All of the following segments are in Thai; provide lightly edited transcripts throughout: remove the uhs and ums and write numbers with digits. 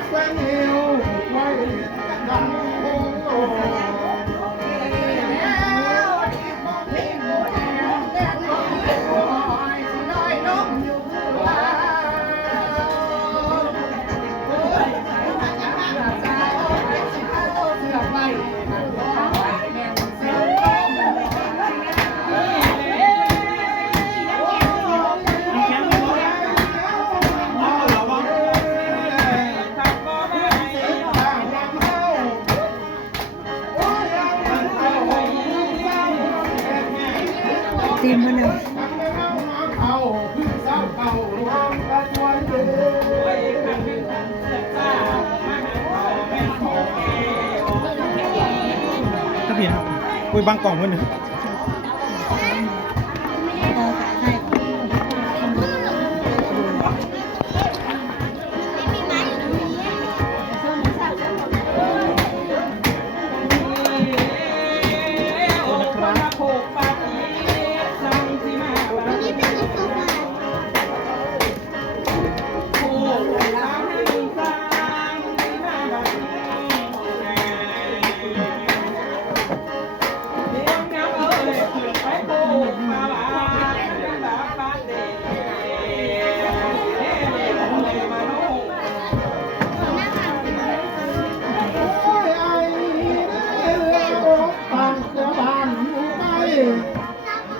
ดแหวนเอวไว้ดังโอ้โหตีมมันเลยถ้าผิดครับคุยบางกล่องคนหนึ่ง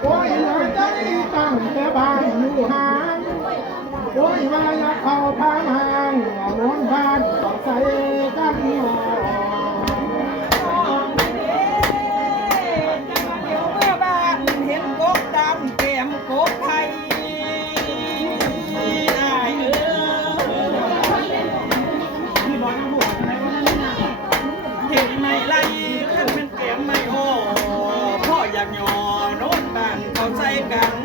โอ้ยเลยใจตั้งแต่บ้านอยู่ห่างโอ้ยว่าอยากเข้าทางห่างนอนบ้านต้องใส่กันหน่อยเห็นกบดำแก้มกบไทยได้เห็นไม่ไรขันเป็นแก้มไม่โอ้พ่ออยากหยอโน้นบ้านเขาใจกัน